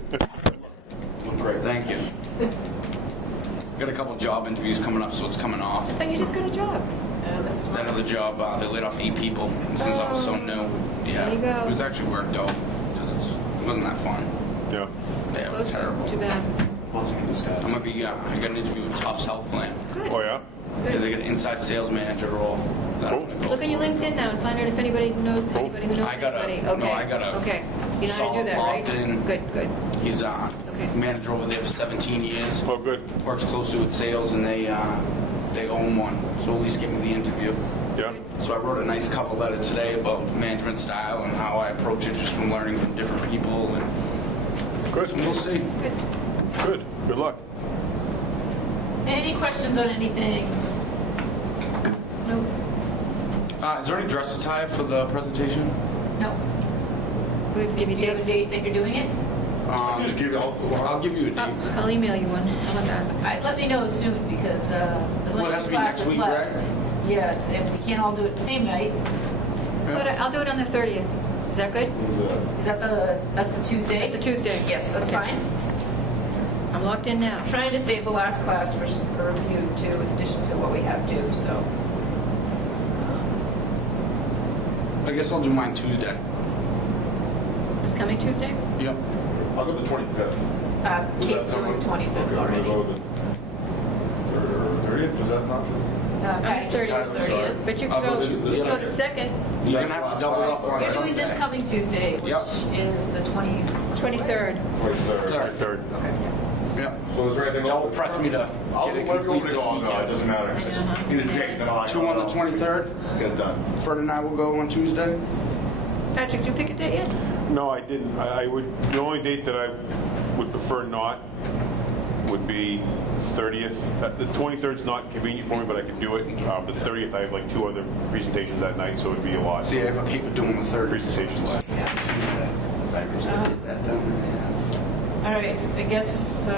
Look great. Thank you. Got a couple job interviews coming up, so it's coming off. I thought you just got a job. That's That other job, they laid off 8 people since I was so new. Yeah, There you go. it was actually work though, because it wasn't that fun. Yeah. Yeah, it was terrible. Too bad. I'm gonna be. I got an interview with Tufts Health Plan. Good. Oh, yeah? Yeah, they got an inside sales manager role. that I'm gonna go Look on your for. LinkedIn now and find out if anybody who knows anybody who knows I gotta- anybody. no, Okay. I gotta Okay. You know how to do that, locked right? in. Good. Good. He's Okay. manager over there for 17 years. Oh, good. Works closely with sales, and they own one, so at least give me the interview. Yeah. So I wrote a nice cover letter today about management style and how I approach it, just from learning from different people, and Good. we'll see. Good. Good. Good luck. Any questions on anything? No. Is there any dress attire for the presentation? No. We have to give you Do you have a dates. date that you're doing it? Just give I'll give you a date. I'll email you one. How about that? Let me know soon because there's Well, it only has to 2 be next classes week, left. right? Yes, and we can't all do it the same night. But I'll do it on the 30th. Is that good? Is that that's the Tuesday? It's a Tuesday. Yes, that's Okay. fine. I'm locked in now. I'm trying to save the last class for review too, in addition to what we have due. So I guess I'll do mine Tuesday. This coming Tuesday? Yep. I'll go the 25th. Kate's doing the 25th already. I'll go the 30th. Is that an option? On the 30th. 30th. But you I'll can go go, to you the can go the 2nd, You're gonna have to double up on We're doing this Sunday. coming Tuesday, which Yep. is the 23rd. 23rd. 23rd. Third. Okay. Yep. So is there anything That else? will press me to I'll get it whatever you want complete me to this go, I'll go. It weekend. doesn't matter. Just need a date, then I'll 2 on the 23rd. Get it done. Fred and I will go on Tuesday. Patrick, did you pick a date yet? No, I didn't. I would. The only date that I would prefer not would be 30th. The 23rd's not convenient for me, but I could do it. The 30th, I have like 2 other presentations that night, so it'd be a lot. See, I have a paper due on the 3rd. Presentations. Tuesday. If I just get that done. All right. I guess.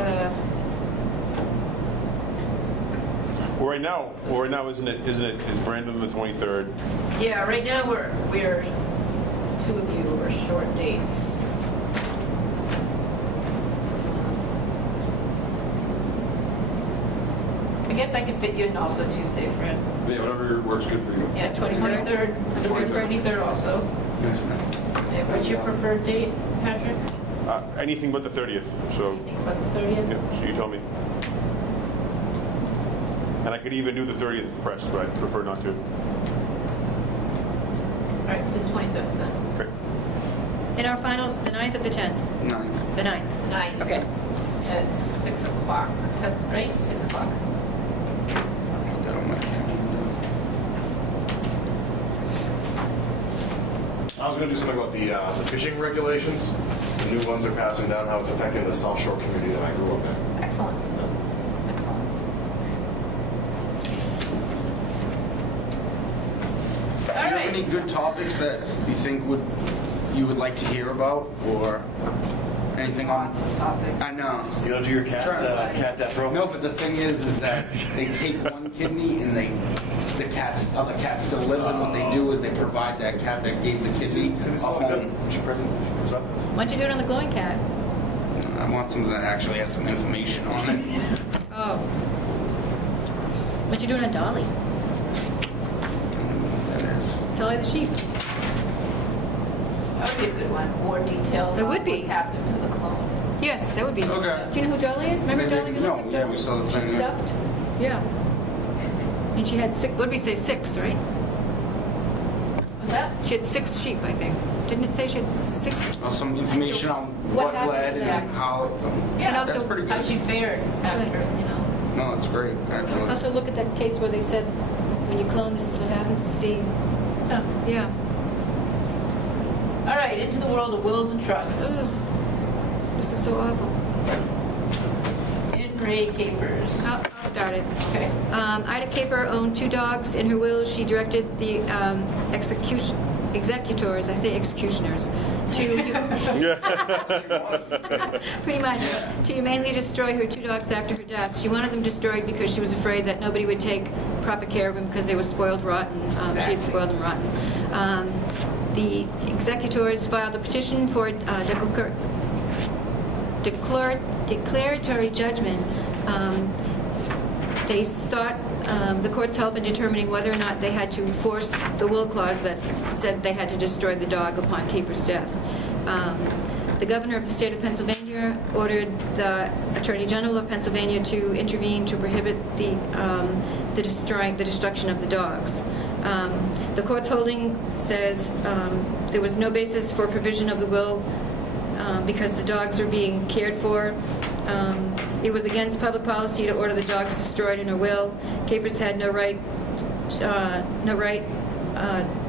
Well, right now, isn't it? Is Brandon the 23rd? Yeah. Right now we're 2 of you are short dates. I guess I could fit you in also Tuesday, Fred. Yeah, whatever works good for you. Yeah, 23rd. 23rd also. Okay, what's your preferred date, Patrick? Anything but the 30th. So, Anything but the 30th? yeah, so you tell me. And I could even do the 30th if pressed, but I prefer not to. All right, the 25th then. Great. In our finals, the 9th or the 10th? 9th. The 9th. 9. Okay. At 6 o'clock. Is that right? 6 o'clock. Put that on my calendar. I was going to do something about the fishing regulations, the new ones they're passing down, how it's affecting the South Shore community that I grew up in. Excellent. Excellent. Do you have any good topics that you think you would like to hear about, or anything on? Lots of topics. I know. You don't do your cat death row? No, but the thing is that they take one kidney and the other cat still lives, and what they do is they provide that cat that gave the kidney a home. Why don't you do it on the glowing cat? I want something that actually has some information on it. Oh. Why don't you do it on Dolly? That is. Dolly the sheep. That would be a good one. More details It on would be. what's happened to the clone. Yes, that would be. Okay. Do you know who Dolly is? Remember Maybe- Dolly? You no, looked up yeah, Dolly? we saw the She's thing, yeah. stuffed. Yeah. And she had 6, what did we say, 6, right? What's that? She had 6 sheep, I think. Didn't it say she had 6? Well, some information on What what happened led to and them? how. Yeah, And also- That's pretty how good. she fared after, you know. No, it's great, actually. Also look at that case where they said, when you clone, this is what happens to see. Yeah. Yeah. All right, into the world of wills and trusts. Ugh. This is so awful. In Ray Capers. I'll start it. Okay. Ida Caper owned 2 dogs. In her will, she directed the executors, I say executioners, to pretty much to humanely destroy her 2 dogs after her death. She wanted them destroyed because she was afraid that nobody would take proper care of them because they were spoiled rotten. She had spoiled them rotten. The executors filed a petition for declaratory judgment, they sought the court's help in determining whether or not they had to enforce the will clause that said they had to destroy the dog upon Caper's death. The governor of the state of Pennsylvania ordered the Attorney General of Pennsylvania to intervene to prohibit the destruction of the dogs. The court's holding says there was no basis for provision of the will because the dogs were being cared for. It was against public policy to order the dogs destroyed in her will. Capers had no right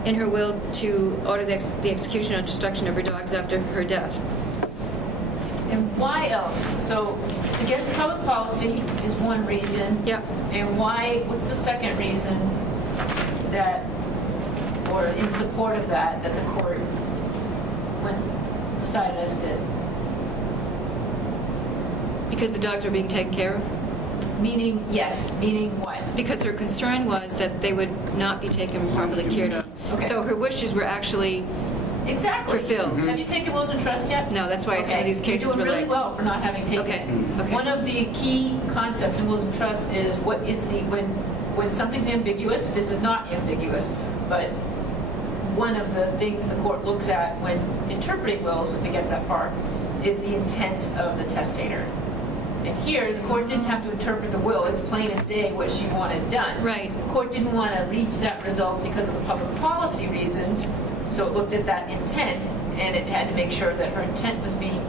in her will to order the execution or destruction of her dogs after her death. And why else? So it's against public policy is one reason. Yep. And what's the second reason that, or in support of that the court decided as it did? Because the dogs were being taken care of? Meaning, yes. Meaning what? Because her concern was that they would not be taken properly cared of. Okay. So her wishes were actually fulfilled. Have you taken wills and trusts yet? No, that's why some of these cases You're doing were really well for not having taken Okay. it. Okay. One of the key concepts in wills and trusts is what is when something's ambiguous. This is not ambiguous, but one of the things the court looks at when interpreting wills, if it gets that far, is the intent of the testator. And here, the court didn't have to interpret the will. It's plain as day what she wanted done. Right. The court didn't want to reach that result because of the public policy reasons, so it looked at that intent, and it had to make sure that her intent was being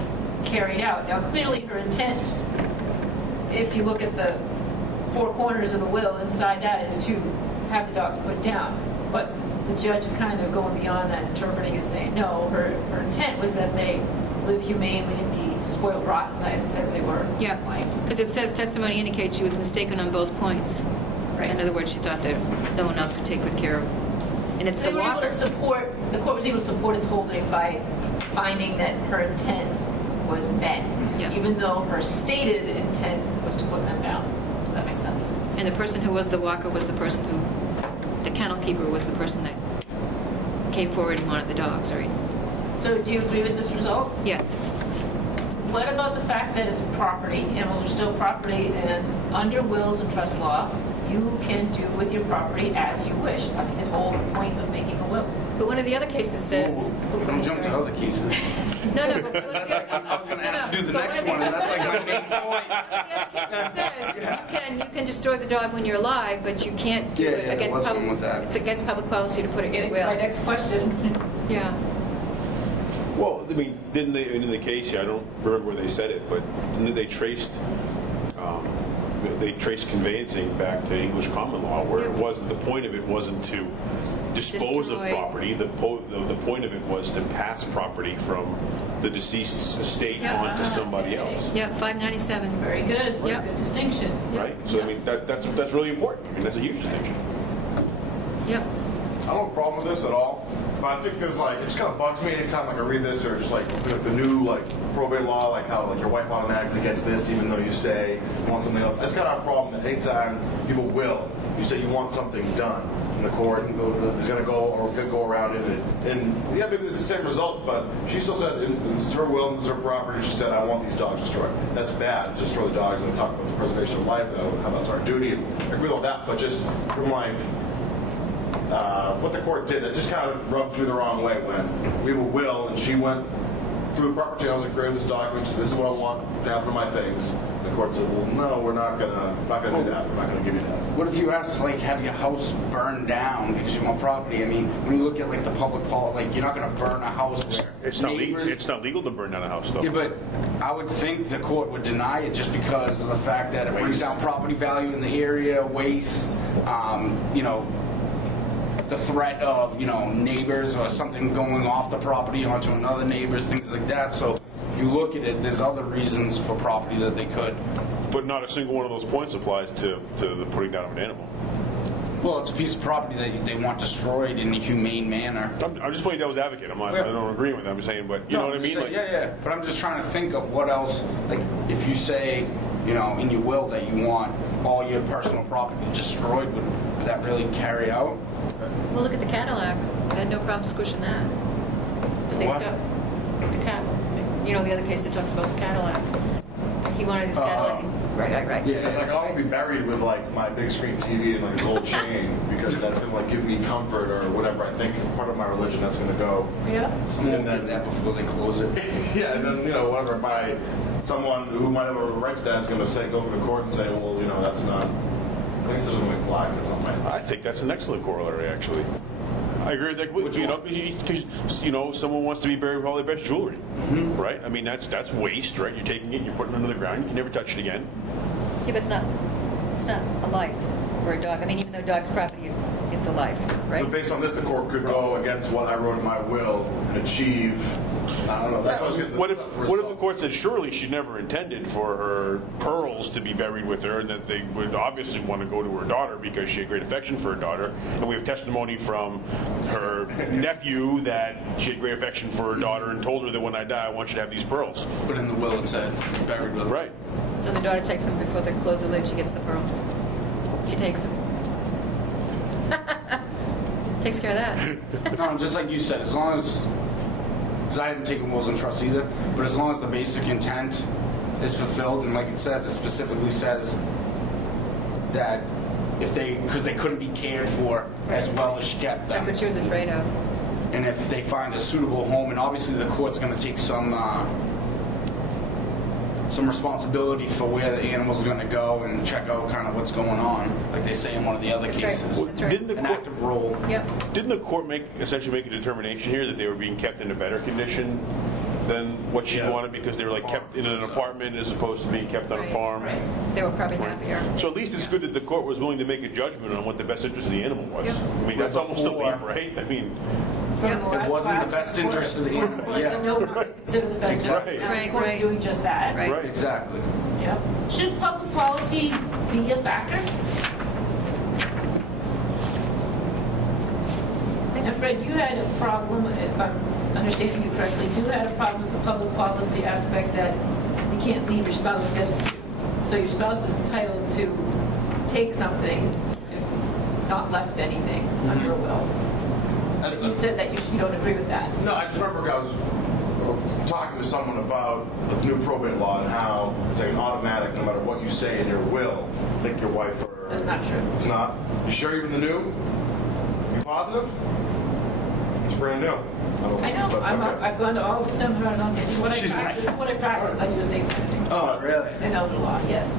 carried out. Now, clearly, her intent, if you look at the four corners of the will, inside that is to have the dogs put down. But the judge is kind of going beyond that, interpreting and saying, no, her intent was that they live humanely and be spoiled rotten as they were. Yeah, because it says testimony indicates she was mistaken on both points. Right. In other words, she thought that no one else could take good care of her. And it's So the walker. the court was able to support its holding by finding that her intent was met, Yeah. even though her stated intent was to put them down. Does that make sense? And the person who was the walker was the person who, the kennel keeper was the person that came forward and wanted the dogs, right? So do you agree with this result? Yes. What about the fact that it's property? Animals are still property, and under wills and trust law, you can do with your property as you wish. That's the whole point of making a will. But one of the other cases says... Don't jump to other cases. No, but I was going to ask to do the next one, and that's like my main point. One of the other cases says you can destroy the dog when you're alive, but you can't do it against public... It's against public policy to put it in Getting a to my will. next question. Yeah. Well, I mean, didn't they, in the case here, I don't remember where they said it, but they traced conveyancing back to English common law, where it wasn't, the point of it wasn't to dispose of Destroy. property, the point of it was to pass property from the deceased's estate on to somebody else. Yeah, 597. Very good. What Yep. a good distinction. Right? So, I mean, that's really important. I mean, that's a huge distinction. Yep. I don't have a problem with this at all. But I think there's like, it just kind of bugs me anytime like I read this or just like the new like probate law, like how like your wife automatically gets this even though you say you want something else. I just kind of have a problem that anytime you have a will, you say you want something done, and the court is going to go around it. And yeah, maybe it's the same result, but she still said this is her will, this is her property. She said, I want these dogs destroyed. That's bad to destroy the dogs, and we talk about the preservation of life, how that's our duty, and I agree with all that. But just from like what the court did, that just kind of rubbed me the wrong way when we have a will, and she went through the proper channels and created this document. She said, this is what I want to happen to my things. The court said, well, no, we're not gonna do that. We're not gonna give you that. What if you asked to like have your house burned down because you want property? I mean, when you look at like the public policy, like you're not going to burn a house where It's not legal. neighbors- It's not legal to burn down a house, though. Yeah, but I would think the court would deny it just because of the fact that it brings down property value in the area, waste, the threat of, neighbors or something going off the property onto another neighbor's, things like that. So if you look at it, there's other reasons for property that they could. But not a single one of those points applies to the putting down of an animal. Well, it's a piece of property that they want destroyed in a humane manner. I'm just playing devil's advocate. I don't agree with that. I'm saying, but you know what I mean? Yeah. But I'm just trying to think of what else. Like, if you say, in your will that you want all your personal property destroyed, would that really carry out? Well, look at the Cadillac. I had no problem squishing that. But they What? stopped. The cat. You know, the other case that talks about the Cadillac. He wanted his Cadillac. Right. Yeah. Like, I want to be buried with like my big screen TV and like a gold chain because that's gonna like give me comfort or whatever. I think part of my religion that's gonna go. Yeah. Someone will get that before they close it. Yeah, and then whatever someone who might have a right to that is gonna say go to the court and say, well, that's not. I guess it doesn't make blacks. That's not my. I think that's an excellent corollary, actually. I agree with that. Because someone wants to be buried with all their best jewelry, right? I mean, that's waste, right? You're taking it, and you're putting it under the ground. You can never touch it again. Yeah, but it's not a life for a dog. I mean, even though dog's property, it's a life, right? But based on this, the court could go against what I wrote in my will and achieve. I don't know. That's What if the court said surely she never intended for her pearls to be buried with her, and that they would obviously want to go to her daughter because she had great affection for her daughter, and we have testimony from her nephew that she had great affection for her daughter and told her that when I die, I want you to have these pearls. But in the will it said buried with her. Right. So the daughter takes them before they close the lid. She gets the pearls. She takes them. Takes care of that. No, just like you said, as long as, because I haven't taken wills and trusts either, but as long as the basic intent is fulfilled, and like it says, it specifically says that because they couldn't be cared for as well as she kept them. That's what she was afraid of. And if they find a suitable home, and obviously the court's going to take some responsibility for where the animal's going to go and check out kind of what's going on, like they say in one of the other That's right. cases. That's right. Didn't the An court, active role. Yep. didn't the court essentially make a determination here that they were being kept in a better condition than what she Yeah. wanted because they were like kept in an apartment as opposed to being kept on a Right. farm? Right. They were probably happier. So at least it's good that the court was willing to make a judgment on what the best interest of the animal was. Yep. I mean, that's almost a Before- leap, right? I mean, From Yep. the It last wasn't the class best report, interest of the animal, was yeah. no longer considered the best Exactly. interest. Now the Right, court's right. doing just that. Right. right. Exactly. Yep. Should public policy be a factor? Now, Fred, you had a problem, if I'm understanding you correctly, you had a problem with the public policy aspect that you can't leave your spouse destitute. So your spouse is entitled to take something if not left anything under a will. But you said that you don't agree with that. No, I just remember I was talking to someone about the new probate law and how it's like an automatic, no matter what you say in your will, think your wife or... That's not true. It's not? You sure you're in the new? You positive? It's brand new. I know. But, okay. I've gone to all the seminars on this. Is what I She's practice. nice. This is what I practice. I do estate planning Oh, really? and elder law. Yes.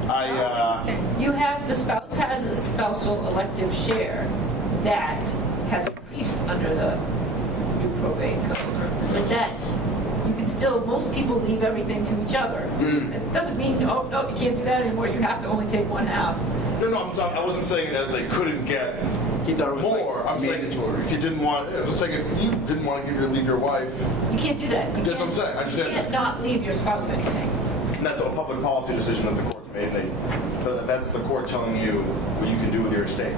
You have the spouse has a spousal elective share that has increased under the new probate code, but that you can still. Most people leave everything to each other. It doesn't mean no, you can't do that anymore. You have to only take one half. No, I wasn't saying it as they couldn't get He thought it was more. like I'm saying mandatory. if you didn't want, I was saying if you didn't want to leave your wife, You can't do that. You That's can't, what I'm saying. I you understand can't that. not leave your spouse anything. and that's a public policy decision that the court made. That's the court telling you what you can do with your estate.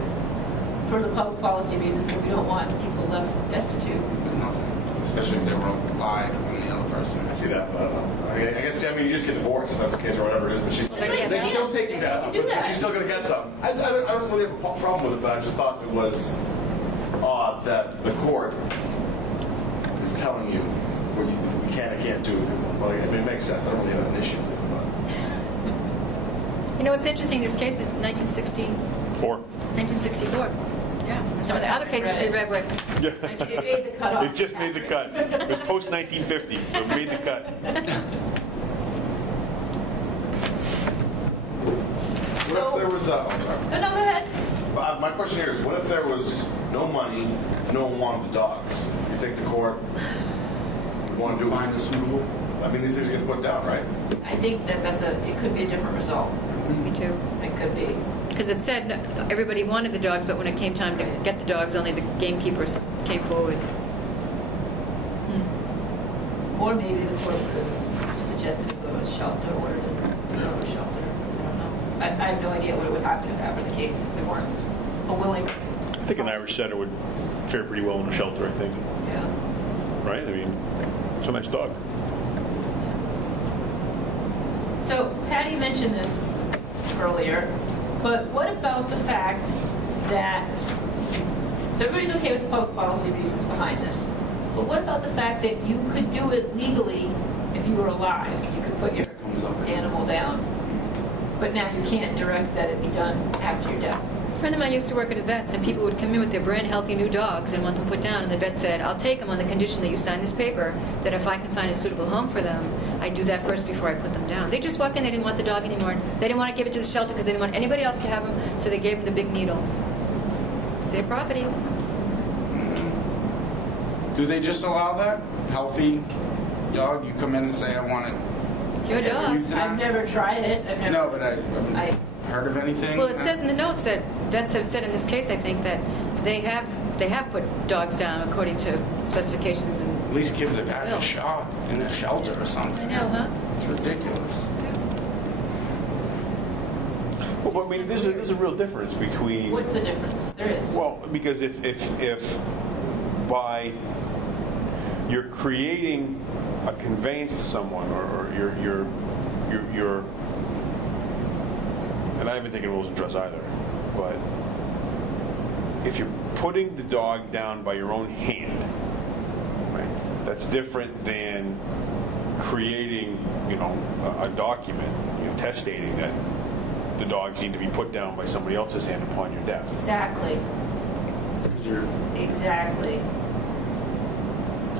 For the public policy reasons, and we don't want people left destitute. Nothing. Especially if they were lied on the other person. I see that, but I don't know. I guess you just get divorced if that's the case or whatever it is. But she's That's right, They you still can't- take you can do that. she's still going to get some. I don't really have a problem with it, but I just thought it was odd that the court is telling you what you can and can't do. Well, I mean, it makes sense. I don't really have an issue with it. You know what's interesting? This case is 1964. Yeah. Some of the other cases we read were It made the cutoff. It just made the cut. It was post 1950, so it made the cut. What if there was No, go ahead. my question here is, what if there was no money, no one wanted the dogs? You think the court would want to do Find a suitable. I mean, these things are getting put down, right? I think that it could be a different result. me too. It could be. Because it said everybody wanted the dogs, but when it came time to get the dogs, only the gamekeepers came forward. Or maybe the court could have suggested to go to a shelter or to go to a shelter. I don't know. I have no idea what would happen if that were the case, if they weren't a willing. I think an Irish setter would fare pretty well in a shelter, I think. Yeah. Right? I mean, it's a nice dog. So Patty mentioned this earlier, but what about the fact that, so everybody's okay with the public policy reasons behind this, but what about the fact that you could do it legally if if you were alive, you could put your Comes up. animal down. But now you can't direct that it be done after your death. A friend of mine used to work at a vet's, and people would come in with their brand healthy new dogs and want them put down, and the vet said, I'll take them on the condition that you sign this paper, that if I can find a suitable home for them, I do that first before I put them down. They just walk in, they didn't want the dog anymore. They didn't want to give it to the shelter because they didn't want anybody else to have them, so they gave them the big needle. It's their property. Do they just allow that? Healthy dog, you come in and say, I want it. It's your dog. I've never tried it. I've never. No, but I haven't heard of anything. Well, it says in the notes that vets have said in this case, I think, that they have put dogs down according to specifications. And At least give the guy a shot in a shelter or something. I know, huh? It's ridiculous. Well, but I mean, there's a real difference between. What's the difference? There is. Well, because if by you're creating a conveyance to someone, or you're and I haven't taken rules and trust either, but if you're putting the dog down by your own hand, right, that's different than creating, a document, testating that the dogs need to be put down by somebody else's hand upon your death. Exactly. Exactly.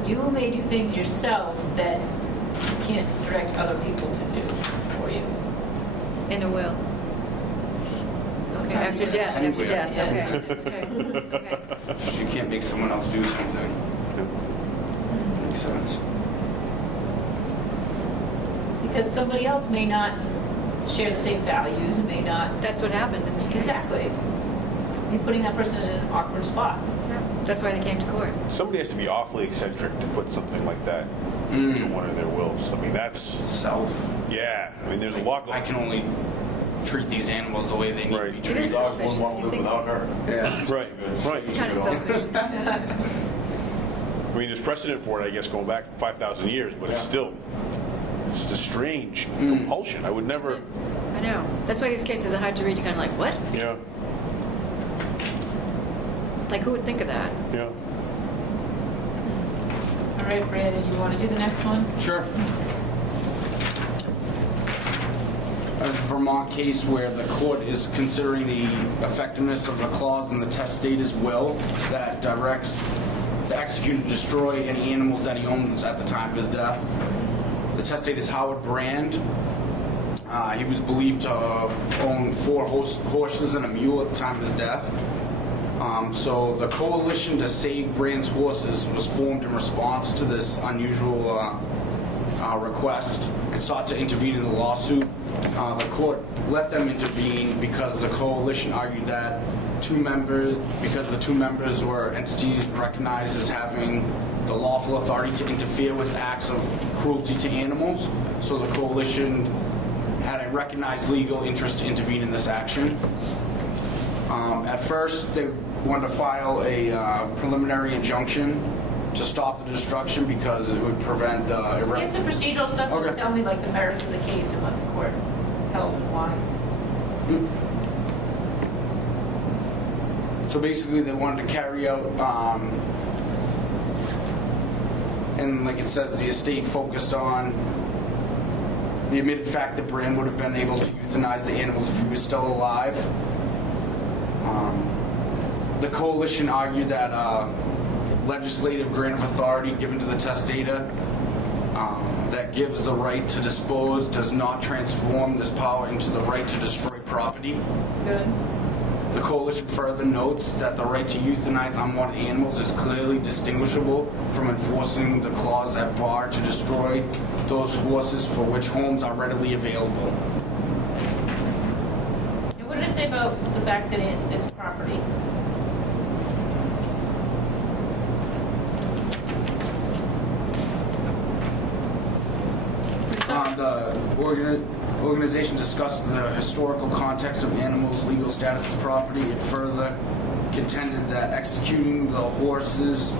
You may do things yourself that you can't direct other people to do for you. In a will. Okay, after death, after death. Okay. Okay. You can't make someone else do something. Makes sense. Because somebody else may not share the same values and may not. That's what happened in this case. Exactly. You're putting that person in an awkward spot. That's why they came to court. Somebody has to be awfully eccentric to put something like that in one of their wills. I mean, that's Self. yeah. I mean, there's a lot. I can only treat these animals the way they need to be It treated. is Dogs selfish. wouldn't want to You live think without her. Yeah. Right. it's kind of selfish. I mean, there's precedent for it, I guess, going back 5,000 years, but it's still just a strange compulsion. I would never. I know. That's why these cases are hard to read. You're kind of like, what? Yeah. Like, who would think of that? Yeah. All right, Brandon, you want to do the next one? Sure. There's a Vermont case where the court is considering the effectiveness of the clause in the testator's will that directs the executor to destroy any animals that he owns at the time of his death. The testator is Howard Brand. He was believed to own 4 horses and a mule at the time of his death. So the coalition to save Brand's horses was formed in response to this unusual request and sought to intervene in the lawsuit. The court let them intervene because the coalition argued that because the two members were entities recognized as having the lawful authority to interfere with acts of cruelty to animals. So the coalition had a recognized legal interest to intervene in this action. At first, they wanted to file a preliminary injunction to stop the destruction because it would prevent Skip the procedural stuff and Okay. tell me like the merits of the case and what the court held and why. So basically, they wanted to carry out, and like it says, the estate focused on the admitted fact that Brand would have been able to euthanize the animals if he was still alive. The coalition argued that legislative grant of authority given to the testator that gives the right to dispose does not transform this power into the right to destroy property. Good. The coalition further notes that the right to euthanize unwanted animals is clearly distinguishable from enforcing the clause at bar to destroy those horses for which homes are readily available. And what did it say about the fact that it's property? The organization discussed the historical context of animals' legal status as property. It further contended that executing the horses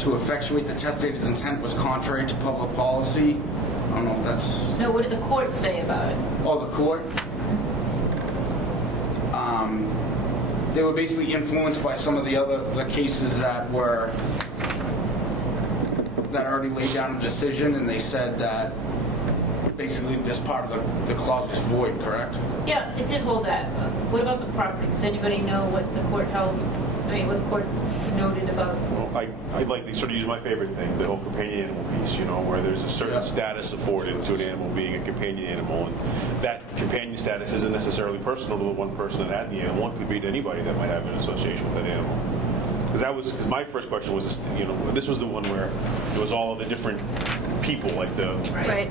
to effectuate the testator's intent was contrary to public policy. I don't know if that's... No, what did the court say about it? Oh, the court? They were basically influenced by some of the cases that that already laid down a decision, and they said that basically this part of the clause was void, correct? Yeah, it did hold that. What about the property? Does anybody know what the court held, what the court noted about? Well, I'd like to sort of use my favorite thing, the whole companion animal piece, where there's a certain status afforded to an animal being a companion animal, and that companion status isn't necessarily personal to the one person that had the animal. It could be to anybody that might have an association with that animal. Because my first question was, this was the one where it was all of the different people, like the Right.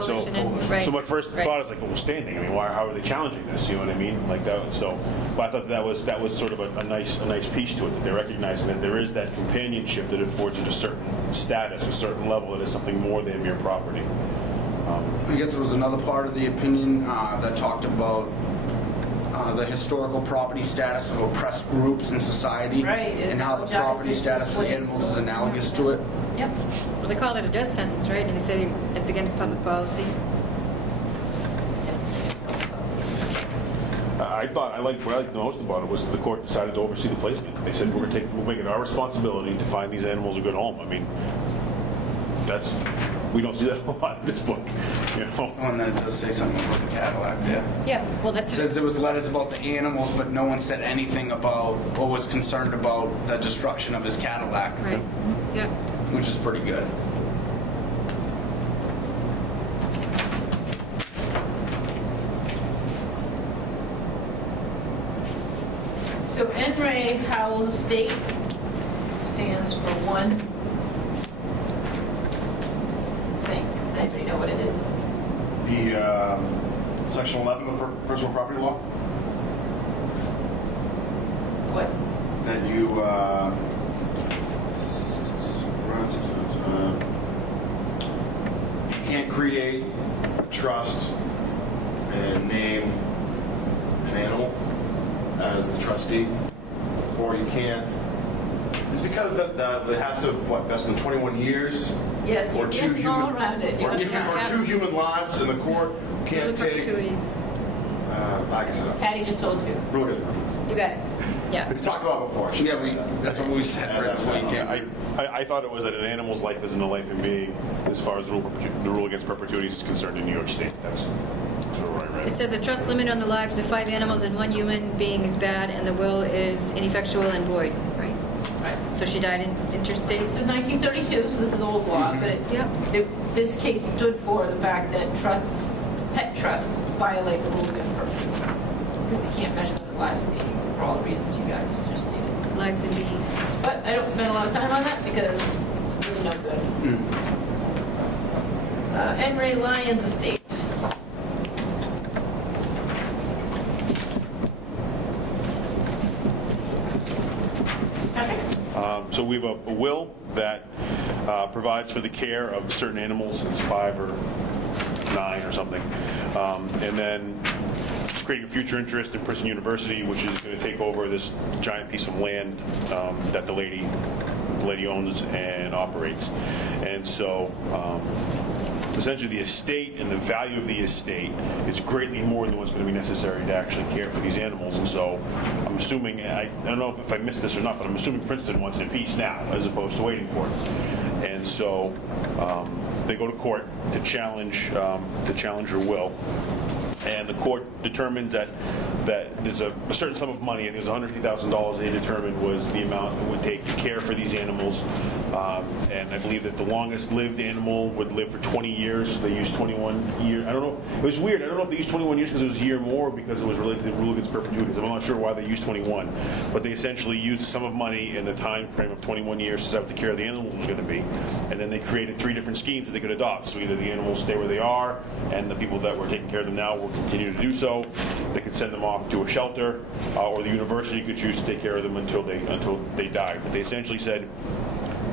So, Right. my first thought is like, well, standing. I mean, how are they challenging this? You know what I mean? Like that. So, but I thought that was sort of a nice piece to it, that they're recognizing that there is that companionship that affords it a certain status, a certain level that is something more than mere property. I guess there was another part of the opinion that talked about the historical property status of oppressed groups in society, Right, and how the property status of animals is analogous to it. Yep. Well, they called it a death sentence, right? And they said it's against public policy. What I liked the most about it was the court decided to oversee the placement. They said we'll make it our responsibility to find these animals a good home. I mean, we don't see that a lot in this book, Oh, and then it does say something about the Cadillac there. Yeah, well, It says there was letters about the animals, but no one said anything about or was concerned about the destruction of his Cadillac, Right. Yeah. which is pretty good. So N. Ray Howell's estate stands for one thing. Does anybody know what it is? The Section 11 of the personal property law What? that you can't create a trust and name an animal as the trustee, or you can't. It's because that it has to that's been 21 years. Yes, you're dancing all around it. Or two human lives, and the court can't take. Perpetuities. I can set up. Patty just told you. Real good. You got it. Yeah. We talked about it before. Yeah, that's what we said for this weekend. I thought it was that an animal's life isn't a life in being, as far as the rule against perpetuities is concerned in New York State. That's sort of what I read. It says a trust limit on the lives of 5 animals and 1 human being is bad, and the will is ineffectual and void. Right. Right. So she died in interstate. This is 1932, so this is old law, but this case stood for the fact that pet trusts, violate the rule against perpetuities. Because you can't measure the lives of beings for all the reasons you guys just stated. Lives and being. But I don't spend a lot of time on that because it's really no good. N. Ray Lyons estate. Patrick? So we have a will that provides for the care of certain animals. It's 5 or 9 or something. And then it's creating a future interest in Princeton University, which is going to take over this giant piece of land that the lady owns and operates. And so essentially the estate and the value of the estate is greatly more than what's going to be necessary to actually care for these animals. And so I'm assuming, I don't know if I missed this or not, but I'm assuming Princeton wants it in peace now as opposed to waiting for it. And so they go to court to challenge her will. And the court determines that there's a certain sum of money, I think it was $150,000 they determined was the amount it would take to care for these animals. And I believe that the longest lived animal would live for 20 years. They used 21 years. I don't know. It was weird. I don't know if they used 21 years because it was a year more or because it was related to the rule against perpetuities. I'm not sure why they used 21. But they essentially used a sum of money in the time frame of 21 years to set what the care of the animals was going to be. And then they created 3 different schemes that they could adopt. So either the animals stay where they are and the people that were taking care of them now will continue to do so. They could send them off to a shelter, or the university could choose to take care of them until they died. But they essentially said,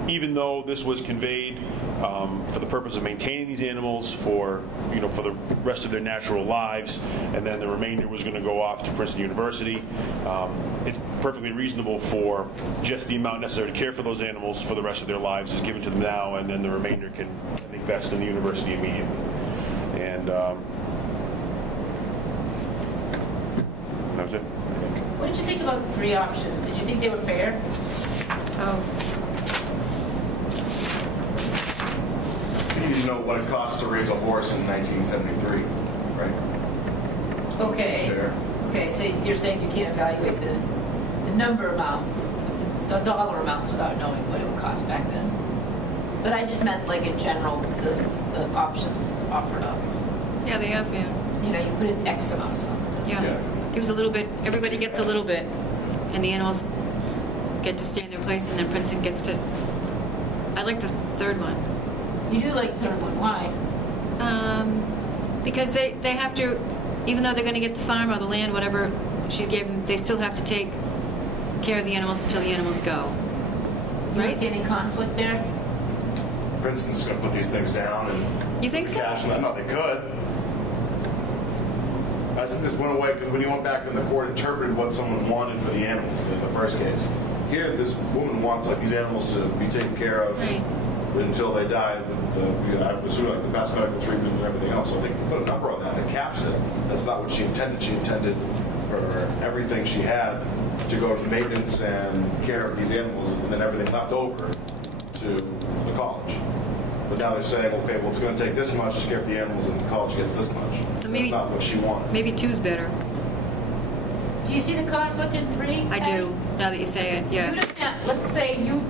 even though this was conveyed for the purpose of maintaining these animals for the rest of their natural lives, and then the remainder was going to go off to Princeton University, it's perfectly reasonable for just the amount necessary to care for those animals for the rest of their lives is given to them now, and then the remainder can, I think, vest in the university immediately. And that was it. What did you think about the 3 options? Did you think they were fair? Oh. need to know what it costs to raise a horse in 1973, right? Okay. Fair. Okay, so you're saying you can't evaluate the number amounts, the dollar amounts without knowing what it would cost back then. But I just meant like in general because it's the options offered up. Yeah, they have, yeah. You know, you put in X amount of something. Yeah. Gives a little bit, everybody gets a little bit. And the animals get to stay in their place, and then Princeton gets to... I like the third one. You do like the third one. Why? Because they have to, even though they're going to get the farm or the land, whatever she gave them, they still have to take care of the animals until the animals go. You Right? don't see any conflict there? Princeton's just going to put these things down and You think so? cash them. No, they could. I just think this went away because when you went back and the court interpreted what someone wanted for the animals in the first case, here this woman wants like these animals to be taken care of Right. until they die with I would assume like the best medical treatment and everything else. So I think if you put a number on that caps it, that's not what she intended. She intended for everything she had to go to maintenance and care of these animals, and then everything left over to the college. But now they're saying, okay, well, it's going to take this much to care for the animals, and the college gets this much. So maybe- That's not what she wanted. Maybe two's better. Do you see the conflict in 3? I do, now that you say it, You yeah. didn't have- let's say you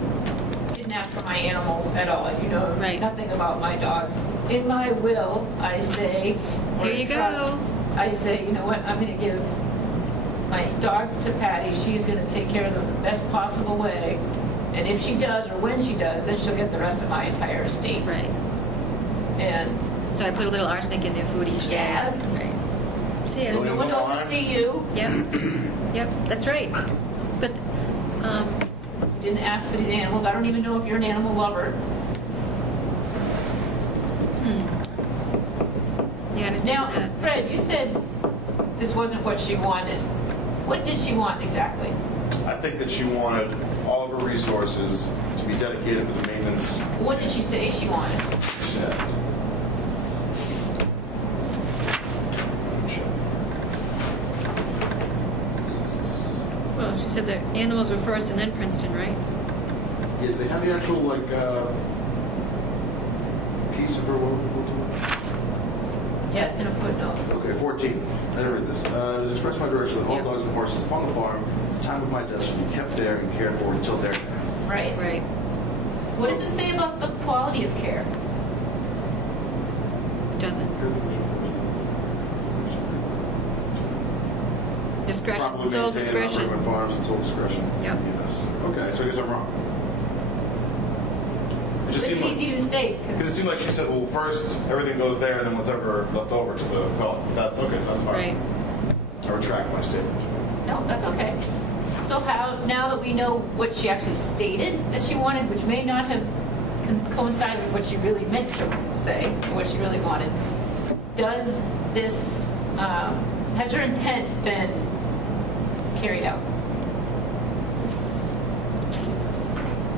didn't ask for my animals at all. You know Right. nothing about my dogs. In my will, I say, or Here in you go. trust, I say, you know what? I'm going to give my dogs to Patty. She's going to take care of them the best possible way. And if she does, or when she does, then she'll get the rest of my entire estate. Right. And So I put a little arsenic in their food each day. Yeah. Right. See ya. Don't no It's one on the will line. see you. Yep. Yep, that's right. But, You didn't ask for these animals. I don't even know if you're an animal lover. yeah, I didn't Now, do that. Fred, you said this wasn't what she wanted. What did she want exactly? I think that she wanted all of her resources to be dedicated for the maintenance. What did she say she wanted? She said. Well, she said the animals were first and then Princeton, right? Yeah, they have the actual like piece of her. Yeah, it's in a footnote. Okay, 14. I didn't read this. It is expressed my direction that all Yeah. dogs and horses upon the farm, at the time of my death, should be kept there and cared for until their deaths. Right. Right. What does it say about the quality of care? It doesn't. Discretion, Properly sole maintain and discretion. operate my farms and sole discretion. Yep. Okay, so I guess I'm wrong. It just It's seemed like, easy to state. because it seemed like she said, well, first everything goes there, and then whatever left over to the college. That's okay, so that's fine. Right. I retract my statement. No, that's okay. So how, now that we know what she actually stated that she wanted, which may not have coincided with what she really meant to say, or what she really wanted, does this, has her intent been carried out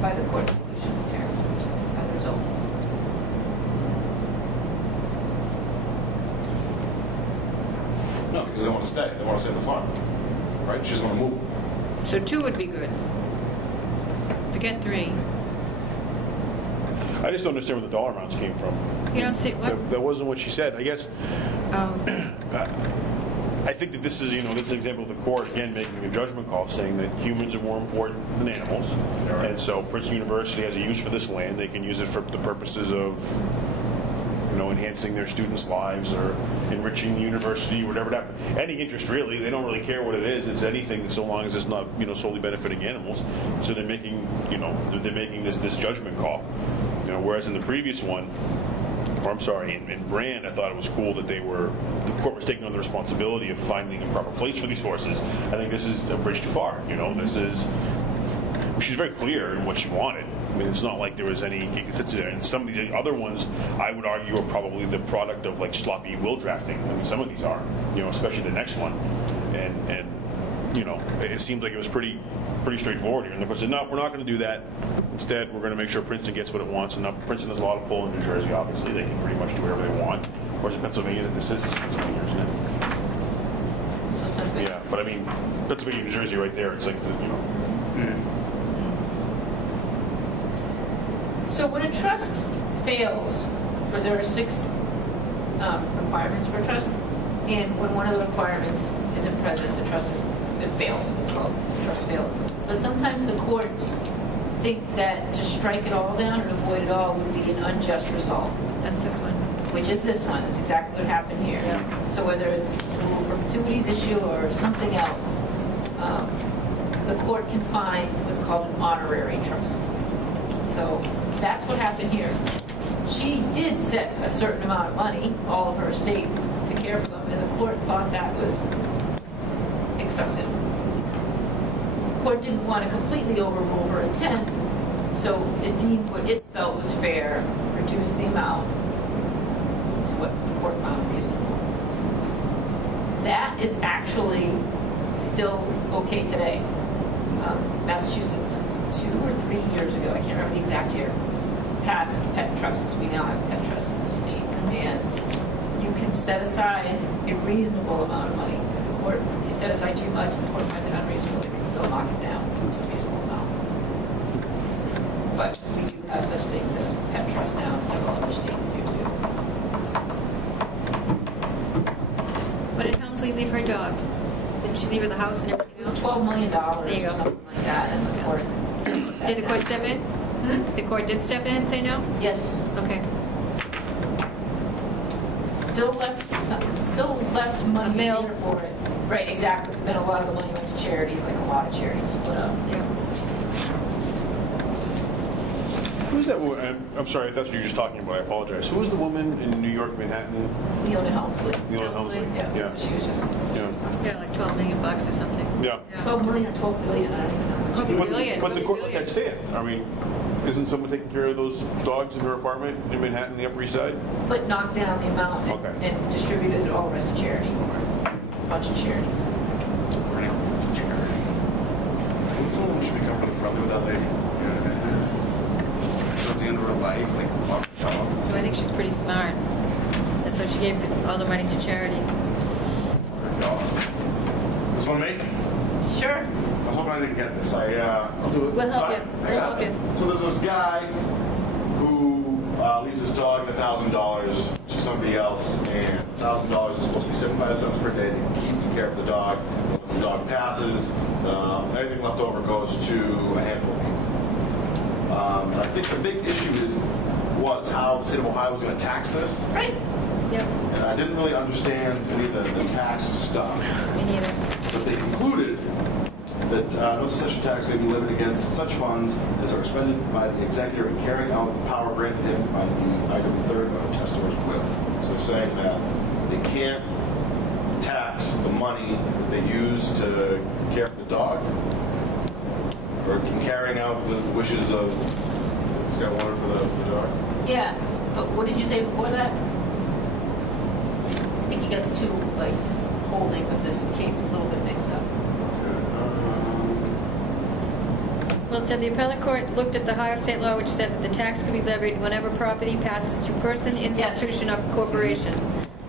by the court solution here, by the result? No, because they want to stay. They want to stay in the farm. Right? She doesn't want to move. So 2 would be good. Forget 3. I just don't understand where the dollar amounts came from. You don't see what? That wasn't what she said. I guess Oh, I think that this is, this is an example of the court again making a judgment call, saying that humans are more important than animals, and so Princeton University has a use for this land. They can use it for the purposes of, enhancing their students' lives or enriching the university, whatever that. Any interest really, they don't really care what it is. It's anything so long as it's not, solely benefiting animals. So they're making, they're making this judgment call. Whereas in the previous one, or I'm sorry, in Brand, I thought it was cool that the court was taking on the responsibility of finding a proper place for these horses. I think this is a bridge too far. She's very clear in what she wanted. I mean, it's not like there was any inconsistency there. And some of the other ones, I would argue, are probably the product of like sloppy will drafting. I mean, some of these are, especially the next one. And it seems like it was pretty straightforward here. And the court said, no, we're not going to do that. Instead, we're going to make sure Princeton gets what it wants. And now Princeton has a lot of pull in New Jersey, obviously. They can pretty much do whatever they want. Of course, in Pennsylvania, this is Pennsylvania, isn't it? So Pennsylvania. Yeah, but I mean, Pennsylvania, New Jersey right there, it's like, So when a trust fails for there are 6 requirements for a trust, and when one of the requirements isn't present, the trust it fails. It's called the trust fails. But sometimes the courts think that to strike it all down and avoid it all would be an unjust result. That's this one. Which is this one. That's exactly what happened here. Yeah. So whether it's the rule of perpetuities issue or something else, the court can find what's called an honorary trust. So that's what happened here. She did set a certain amount of money, all of her estate, to care for them, and the court thought that was excessive. The court didn't want to completely overrule her intent, so it deemed what it felt was fair, reduced the amount to what the court found reasonable. That is actually still okay today. Massachusetts 2 or 3 years ago, I can't remember the exact year, passed pet trusts. We now have pet trusts in the state, and you can set aside a reasonable amount of money. If you set aside too much, the court finds it unreasonable, it can still knock it down to a reasonable amount. But we do have such things as pet trusts now, and several other states do too. What did Helmsley leave her dog? Didn't she leave her the house and everything It was else? $12 million There you or go. something like that, and the court. Did the court step in? The court did step in and say no? Yes. Okay. Still left money A mill. there for it. Right, exactly. Then a lot of the money went to charities, like a lot of charities split up. Yeah. Who's that woman? I'm sorry if that's what you were just talking about. I apologize. Who was the woman in New York, Manhattan? Leona Helmsley. Leona Helmsley. Helmsley. Yeah. So she was just. Yeah, like $12 million or something. Yeah. 12 million or 12 billion, I don't even know. Probably But, billion. but the court Billion. can't say it. I mean, isn't someone taking care of those dogs in her apartment in Manhattan, the Upper East Side? But knocked down the amount Okay. and distributed all the rest to charity, or a bunch of charities. I think someone should be company friendly with that lady. Towards the end of her life, like, So I think she's pretty smart. That's why she gave all the money to charity. This one, me? Sure. I was hoping I didn't get this. I'll do it. We'll help you. I We'll got help it. you. So there's this guy who leaves his dog and $1,000 to somebody else, and $1,000 is supposed to be 75 cents per day to keep and care for the dog. Once the dog passes, anything left over goes to a handful of people. I think the big issue was how the state of Ohio was going to tax this, Right. Yep. and I didn't really understand any of the tax stuff. Me neither. But they concluded that no succession tax may be levied against such funds as are expended by the executor in carrying out the power granted him by the item 3rd of a testator's will. So they're saying that they can't tax the money that they use to care for the dog, or carrying out the wishes of this guy wanted for the dog. Yeah. But what did you say before that? I think you got the two, like, holdings of this case a little bit mixed up. Well, it said the appellate court looked at the Ohio state law which said that the tax could be levied whenever property passes to person, institution, or corporation.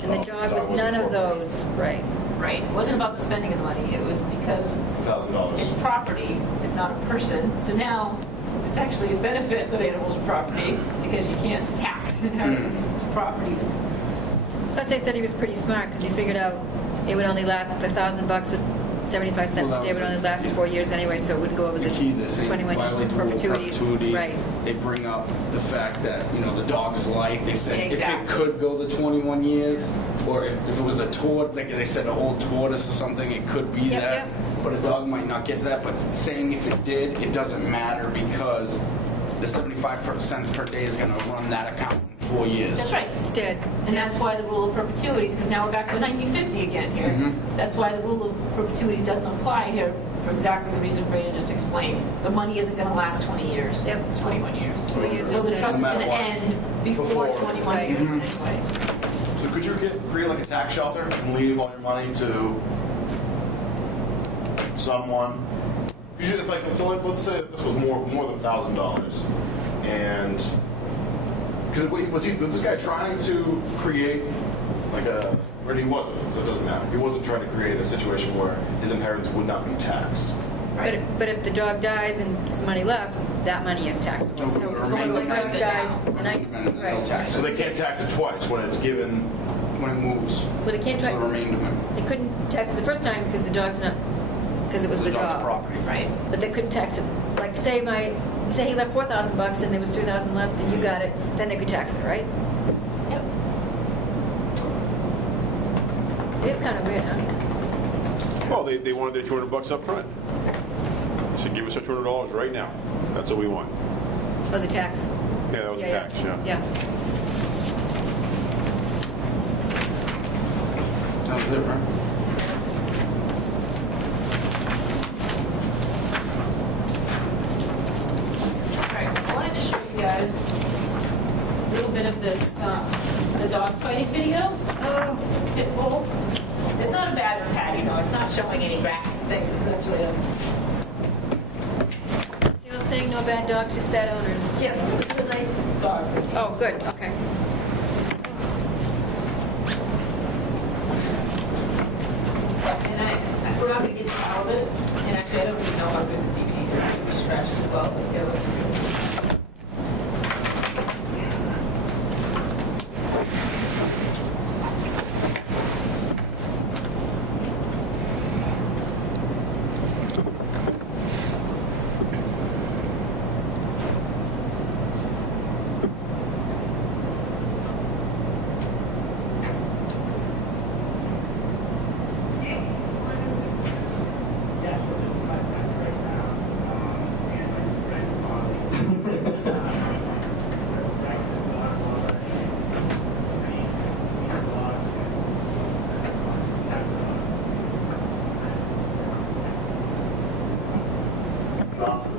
And the dog was none of those. Right. Right. It wasn't about the spending of the money. It was because $1,000. it's property, it's not a person. So now it's actually a benefit that animals are property because you can't tax inheritance to properties. Plus, they said he was pretty smart because he figured out it would only last the $1,000 with 75 cents Well, a that day was would only it. last 4 years anyway, so it wouldn't go over the the key, they say 21 violate the rule of perpetuities. perpetuities. Right. They bring up the fact that, the dog's life, they said if Exactly. it could go to 21 years, or if it was a tort, like they said, an old tortoise or something, it could be Yep, that. yep. But a dog might not get to that, but saying if it did, it doesn't matter because the 75 cents per day is going to run that account in 4 years. That's right. It's dead. And that's why the rule of perpetuities, because now we're back to 1950 again here. That's why the rule of perpetuities doesn't apply here for exactly the reason Brandon just explained. The money isn't going to last 20 years. Yep. 21 years. 20 years, So they the said. trust is No going to matter end before Before. 21 Right. years anyway. So could you create like a tax shelter and leave all your money to someone? Usually, if let's say this was more than $1,000, and because was this guy trying to create like or he wasn't, so it doesn't matter. He wasn't trying to create a situation where his inheritance would not be taxed. But if the dog dies and there's money left, that money is taxable. So when my dog dies, and They'll right. tax So it they can't tax it twice when it's given. when it moves Well, they can't to the try, remainderment. they couldn't tax it the first time because the dog's not, because it was the dog's dog. property. Right. But they couldn't tax it, like say he left $4,000 and there was $3,000 left and you got it, then they could tax it, right? Yep. It is kind of weird, huh? Well, they wanted their $200 up front. They said, give us our $200 right now. That's what we want. Oh, the tax. Yeah, that was the tax, yeah. Yeah. Sounds good, right? All right, I wanted to show you guys a little bit of this, the dog fighting video. Oh, Pitbull. It's not a bad one, Pat, you know, it's not showing any graphic things, it's actually a... you were saying no bad dogs, just bad owners. Yes, this is a nice dog. Oh, good, okay. And we're not going to get to all of it, and actually I don't even know how good this DVD is. It was scratched as well, but it was... Officer